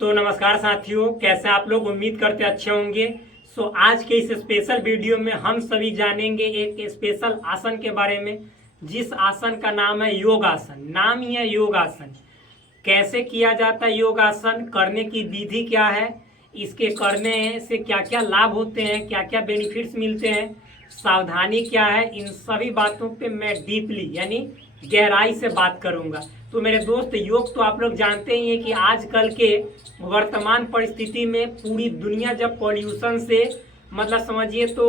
तो नमस्कार साथियों, कैसे आप लोग? उम्मीद करते अच्छे होंगे। आज के इस स्पेशल वीडियो में हम सभी जानेंगे एक स्पेशल आसन के बारे में, जिस आसन का नाम है योग आसन। नाम ही है योग आसन। कैसे किया जाता है योग आसन, करने की विधि क्या है, इसके करने से क्या क्या लाभ होते हैं, क्या क्या बेनिफिट्स मिलते हैं, सावधानी क्या है, इन सभी बातों पे मैं डीपली यानी गहराई से बात करूंगा। तो मेरे दोस्त, योग तो आप लोग जानते ही हैं कि आजकल के वर्तमान परिस्थिति में पूरी दुनिया जब पॉल्यूशन से समझिए तो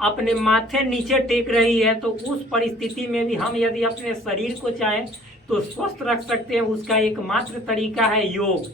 अपने माथे नीचे टेक रही है, तो उस परिस्थिति में भी हम यदि अपने शरीर को चाहें तो स्वस्थ रख सकते हैं। उसका एकमात्र तरीका है योग।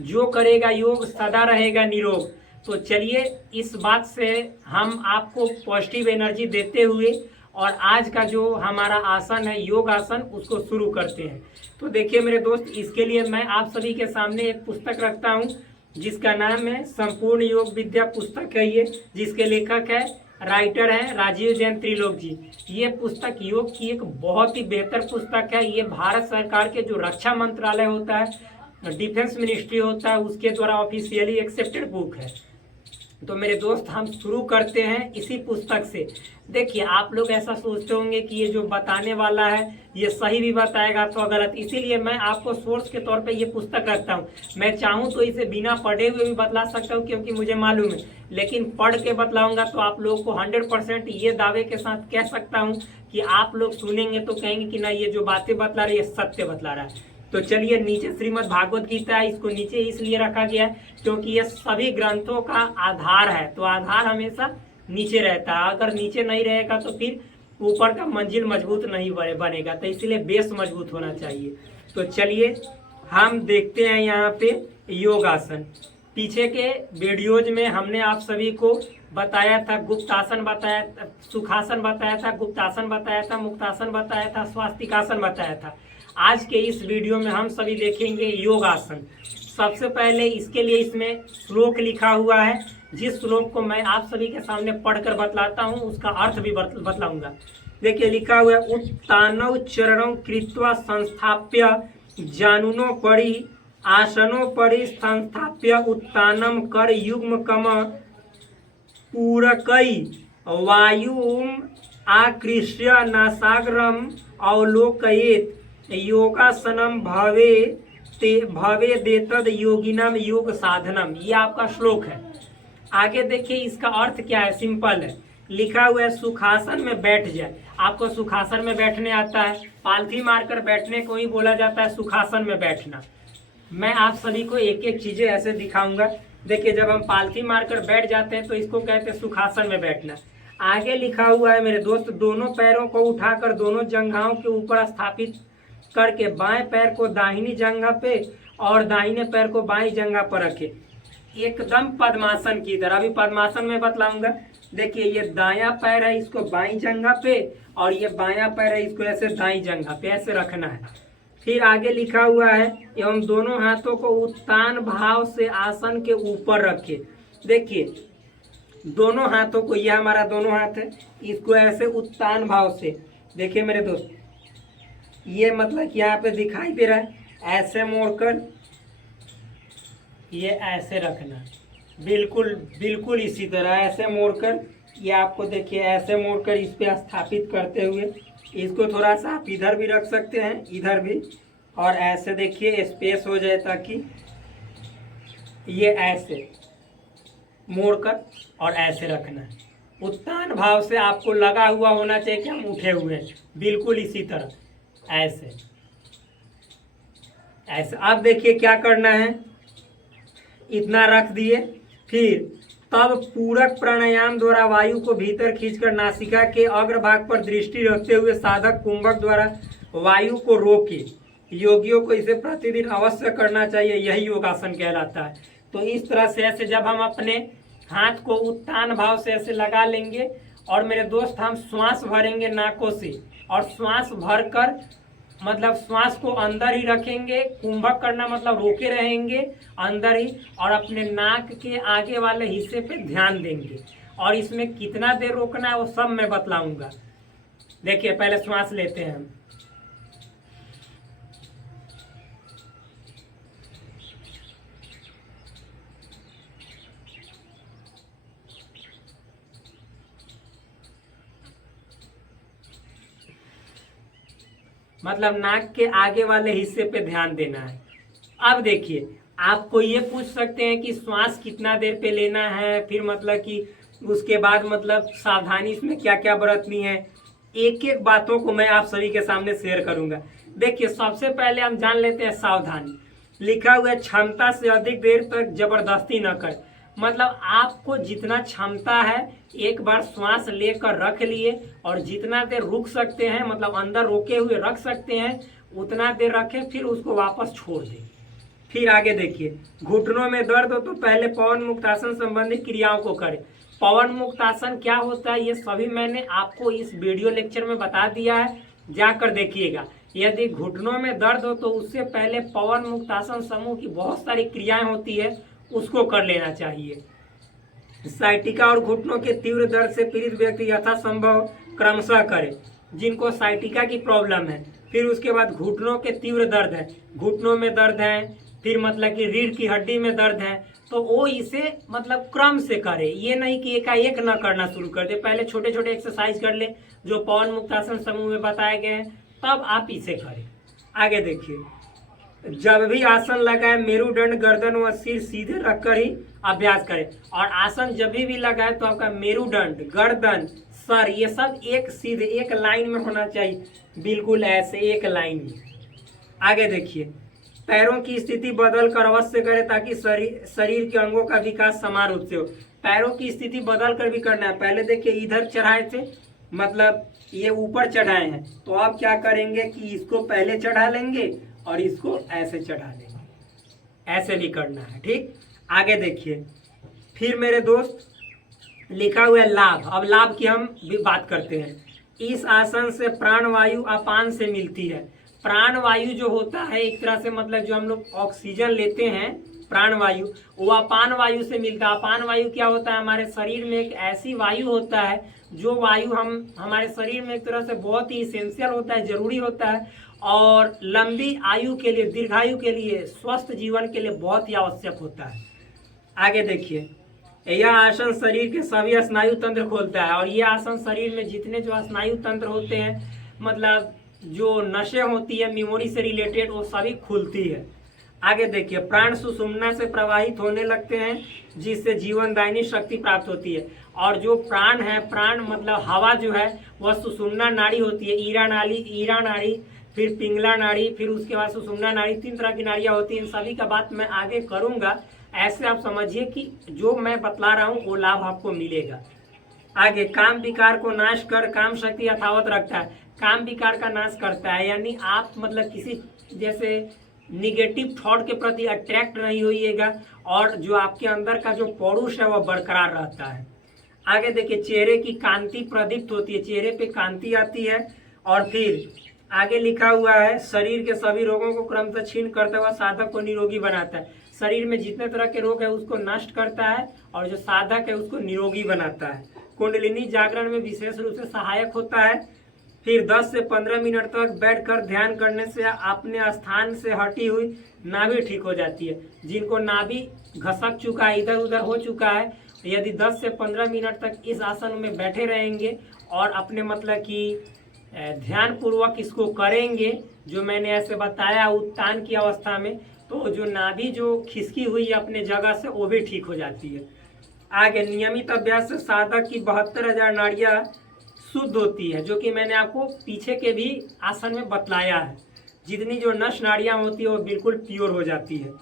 जो करेगा योग सदा रहेगा निरोग। तो चलिए, इस बात से हम आपको पॉजिटिव एनर्जी देते हुए और आज का जो हमारा आसन है योग आसन, उसको शुरू करते हैं। तो देखिए मेरे दोस्त, इसके लिए मैं आप सभी के सामने एक पुस्तक रखता हूँ जिसका नाम है संपूर्ण योग विद्या पुस्तक है ये, जिसके लेखक है राइटर है राजीव जैन त्रिलोक जी। ये पुस्तक योग की एक बहुत ही बेहतर पुस्तक है। ये भारत सरकार के जो रक्षा मंत्रालय होता है, डिफेंस मिनिस्ट्री होता है, उसके द्वारा ऑफिशियली एक्सेप्टेड बुक है। तो मेरे दोस्त, हम शुरू करते हैं इसी पुस्तक से। देखिए, आप लोग ऐसा सोचते होंगे कि ये जो बताने वाला है ये सही भी बताएगा अथवा गलत, इसीलिए मैं आपको सोर्स के तौर पे ये पुस्तक रखता हूँ। मैं चाहूँ तो इसे बिना पढ़े हुए भी बतला सकता हूँ, क्योंकि मुझे मालूम है, लेकिन पढ़ के बतलाऊंगा तो आप लोगों को 100% ये दावे के साथ कह सकता हूँ कि आप लोग सुनेंगे तो कहेंगे कि ना, ये जो बातें बतला रही है सत्य बतला रहा है। तो चलिए, नीचे श्रीमद् भागवत गीता है, इसको नीचे इसलिए रखा गया है क्योंकि ये सभी ग्रंथों का आधार है। तो आधार हमेशा नीचे रहता है, अगर नीचे नहीं रहेगा तो फिर ऊपर का मंजिल मजबूत नहीं बनेगा। तो इसलिए बेस मजबूत होना चाहिए। तो चलिए, हम देखते हैं यहाँ पे योग आसन। पीछे के वीडियोज में हमने आप सभी को बताया था, गुप्तासन बताया, सुखासन बताया था, गुप्तासन बताया था, मुक्तासन बताया था, स्वास्तिकासन बताया था। आज के इस वीडियो में हम सभी देखेंगे योग आसन। सबसे पहले इसके लिए इसमें श्लोक लिखा हुआ है, जिस श्लोक को मैं आप सभी के सामने पढ़कर बतलाता हूँ, उसका अर्थ भी बतलाऊंगा। देखिए, लिखा हुआ है, उत्तानौ चरणौ कृत्वा संस्थाप्य जानुनो परि आसनो परि संस्थाप्य उत्तानम कर युग्म कम पूरकई वायुम आकृष्य नासाग्रम अवलोकयेत योगासनम भवे देतद योगिनम योग साधनम। ये आपका श्लोक है। आगे देखिए, इसका अर्थ क्या है, सिंपल है। लिखा हुआ है, सुखासन में बैठ जाए। आपको सुखासन में बैठने आता है? पालथी मारकर बैठने को ही बोला जाता है सुखासन में बैठना। मैं आप सभी को एक एक चीजें ऐसे दिखाऊंगा। देखिए, जब हम पालथी मारकर बैठ जाते हैं तो इसको कहते हैं सुखासन में बैठना। आगे लिखा हुआ है मेरे दोस्त, दोनों पैरों को उठाकर दोनों जंघाओं के ऊपर स्थापित करके बाएं पैर को दाहिनी जंघा पे और दाहिने पैर को बाईं जंघा पर रखे, एकदम पद्मासन की तरह। अभी पद्मासन में बतलाऊंगा। देखिए, ये दायां पैर है, इसको बाईं जंघा पे, और ये बायां पैर है, इसको ऐसे दाईं जंघा पे ऐसे रखना है। फिर आगे लिखा हुआ है, एवं दोनों हाथों को उत्तान भाव से आसन के ऊपर रखे। देखिए, दोनों हाथों को, यह हमारा दोनों हाथ है, इसको ऐसे उत्तान भाव से, देखिए मेरे दोस्त, ये मतलब यहाँ पे दिखाई दे रहा है, ऐसे मोड़कर ये ऐसे रखना, बिल्कुल बिल्कुल इसी तरह ऐसे मोड़कर, ये आपको देखिए ऐसे मोड़कर इस पे स्थापित करते हुए, इसको थोड़ा सा आप इधर भी रख सकते हैं, इधर भी, और ऐसे देखिए स्पेस हो जाए, ताकि ये ऐसे मोड़कर और ऐसे रखना है। उत्तान भाव से आपको लगा हुआ होना चाहिए कि हम उठे हुए हैं, बिल्कुल इसी तरह ऐसे ऐसे। अब देखिए क्या करना है, इतना रख दिए। फिर तब पूरक प्राणायाम द्वारा वायु को भीतर खींचकर नासिका के अग्रभाग पर दृष्टि रखते हुए साधक कुंभक द्वारा वायु को रोके। योगियों को इसे प्रतिदिन अवश्य करना चाहिए, यही योगासन कहलाता है। तो इस तरह से ऐसे जब हम अपने हाथ को उत्तान भाव से ऐसे लगा लेंगे, और मेरे दोस्त हम श्वास भरेंगे नाकों से, और श्वास भरकर श्वास को अंदर ही रखेंगे। कुंभक करना मतलब रोके रहेंगे अंदर ही, और अपने नाक के आगे वाले हिस्से पे ध्यान देंगे। और इसमें कितना देर रोकना है वो सब मैं बतलाऊंगा। देखिए, पहले श्वास लेते हैं हम, मतलब नाक के आगे वाले हिस्से पे ध्यान देना है। अब देखिए, आपको ये पूछ सकते हैं कि श्वास कितना देर पे लेना है, फिर मतलब कि उसके बाद मतलब सावधानी इसमें क्या क्या बरतनी है। एक एक बातों को मैं आप सभी के सामने शेयर करूंगा। देखिए, सबसे पहले हम जान लेते हैं सावधानी। लिखा हुआ है क्षमता से अधिक देर तक जबरदस्ती न कर। मतलब आपको जितना क्षमता है एक बार श्वास लेकर रख लिए, और जितना देर रुक सकते हैं मतलब अंदर रोके हुए रख सकते हैं उतना देर रखें, फिर उसको वापस छोड़ दें। फिर आगे देखिए, घुटनों में दर्द हो तो पहले पवन मुक्त आसन संबंधी क्रियाओं को करें। पवन मुक्त आसन क्या होता है ये सभी मैंने आपको इस वीडियो लेक्चर में बता दिया है, जाकर देखिएगा। यदि घुटनों में दर्द हो तो उससे पहले पवन मुक्त आसन समूह की बहुत सारी क्रियाएं होती है, उसको कर लेना चाहिए। साइटिका और घुटनों के तीव्र दर्द से पीड़ित व्यक्ति यथासंभव क्रमशः करे। जिनको साइटिका की प्रॉब्लम है, फिर उसके बाद घुटनों के तीव्र दर्द है, घुटनों में दर्द है, फिर मतलब कि रीढ़ की हड्डी में दर्द है, तो वो इसे मतलब क्रम से करे। ये नहीं कि एकाएक न करना शुरू कर दे, पहले छोटे छोटे एक्सरसाइज कर ले जो पवन मुक्त आसन समूह में बताए गए हैं, तब आप इसे करें। आगे देखिए, जब भी आसन लगाए मेरुदंड गर्दन व सिर सीधे रखकर ही अभ्यास करें। और आसन जब भी लगाए तो आपका मेरुदंड, गर्दन, सर ये सब एक सीधे एक लाइन में होना चाहिए, बिल्कुल ऐसे एक लाइन में। आगे देखिए, पैरों की स्थिति बदल कर अवश्य करें ताकि शरीर के अंगों का विकास समान रूप से हो। पैरों की स्थिति बदल कर भी करना है। पहले देखिए इधर चढ़ाए थे, मतलब ये ऊपर चढ़ाए हैं, तो आप क्या करेंगे कि इसको पहले चढ़ा लेंगे और इसको ऐसे चढ़ा लेंगे, ऐसे भी करना है, ठीक। आगे देखिए, फिर मेरे दोस्त लिखा हुआ है लाभ। अब लाभ की हम भी बात करते हैं। इस आसन से प्राणवायु अपान से मिलती है। प्राणवायु जो होता है एक तरह से मतलब जो हम लोग ऑक्सीजन लेते हैं प्राणवायु, वो अपान वायु से मिलता है। अपान वायु क्या होता है, हमारे शरीर में एक ऐसी वायु होता है जो वायु हम हमारे शरीर में एक तरह से बहुत ही इसेंशियल होता है, जरूरी होता है, और लंबी आयु के लिए, दीर्घायु के लिए, स्वस्थ जीवन के लिए बहुत ही आवश्यक होता है। आगे देखिए, यह आसन शरीर के सभी स्नायु तंत्र खोलता है। और यह आसन शरीर में जितने जो स्नायु तंत्र होते हैं, मतलब जो नसें होती है मेमोरी से रिलेटेड, वो सभी खुलती है। आगे देखिए, प्राण सुषुम्ना से प्रवाहित होने लगते हैं जिससे जीवनदायिनी शक्ति प्राप्त होती है। और जो प्राण है, प्राण मतलब हवा जो है वह सुषुम्ना नाड़ी होती है। ईरा नाड़ी, फिर पिंगला नाड़ी, फिर उसके बाद सुषुम्ना नाड़ी, 3 तरह की नाड़ियाँ होती हैं। इन सभी का बात मैं आगे करूँगा। ऐसे आप समझिए कि जो मैं बतला रहा हूँ वो लाभ आपको मिलेगा। आगे, काम विकार को नाश कर काम शक्ति यथावत रखता है। काम विकार का नाश करता है, यानी आप मतलब किसी जैसे निगेटिव थॉट के प्रति अट्रैक्ट नहीं होइएगा, और जो आपके अंदर का जो पौरुष है वह बरकरार रहता है। आगे देखिए, चेहरे की कांति प्रदीप्त होती है, चेहरे पे कांति आती है। और फिर आगे लिखा हुआ है, शरीर के सभी रोगों को क्रमशः छीन करता हुआ साधक को निरोगी बनाता है। शरीर में जितने तरह के रोग है उसको नष्ट करता है, और जो साधक है उसको निरोगी बनाता है। कुंडलिनी जागरण में विशेष रूप से सहायक होता है। फिर 10 से 15 मिनट तक बैठकर ध्यान करने से अपने स्थान से हटी हुई नाभि ठीक हो जाती है। जिनको नाभि घसक चुका है, इधर उधर हो चुका है, यदि 10 से 15 मिनट तक इस आसन में बैठे रहेंगे और अपने मतलब कि ध्यान पूर्वक इसको करेंगे, जो मैंने ऐसे बताया उत्तान की अवस्था में, तो जो नाभि जो खिसकी हुई है अपने जगह से वो भी ठीक हो जाती है। आगे, नियमित अभ्यास से साधक की 72,000 नाड़ियाँ शुद्ध होती है, जो कि मैंने आपको पीछे के भी आसन में बतलाया है। जितनी जो नस नाड़ियाँ होती है वो बिल्कुल प्योर हो जाती है।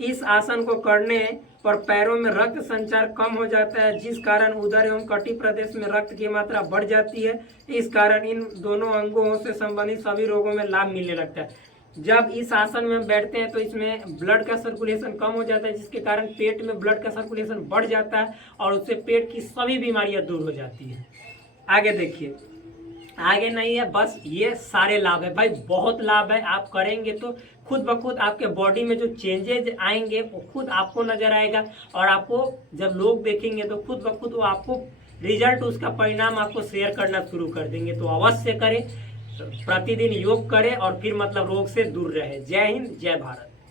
इस आसन को करने पर पैरों में रक्त संचार कम हो जाता है, जिस कारण उदर एवं कटी प्रदेश में रक्त की मात्रा बढ़ जाती है। इस कारण इन दोनों अंगों से संबंधित सभी रोगों में लाभ मिलने लगता है। जब इस आसन में बैठते हैं तो इसमें ब्लड का सर्कुलेशन कम हो जाता है, जिसके कारण पेट में ब्लड का सर्कुलेशन बढ़ जाता है, और उससे पेट की सभी बीमारियां दूर हो जाती हैं। आगे देखिए, आगे नहीं है, बस ये सारे लाभ है भाई, बहुत लाभ है। आप करेंगे तो खुद ब खुद आपके बॉडी में जो चेंजेज आएंगे वो खुद आपको नजर आएगा, और आपको जब लोग देखेंगे तो खुद ब खुद वो आपको रिजल्ट, उसका परिणाम आपको शेयर करना शुरू कर देंगे। तो अवश्य करें, प्रतिदिन योग करें, और फिर मतलब रोग से दूर रहे। जय हिंद, जय भारत।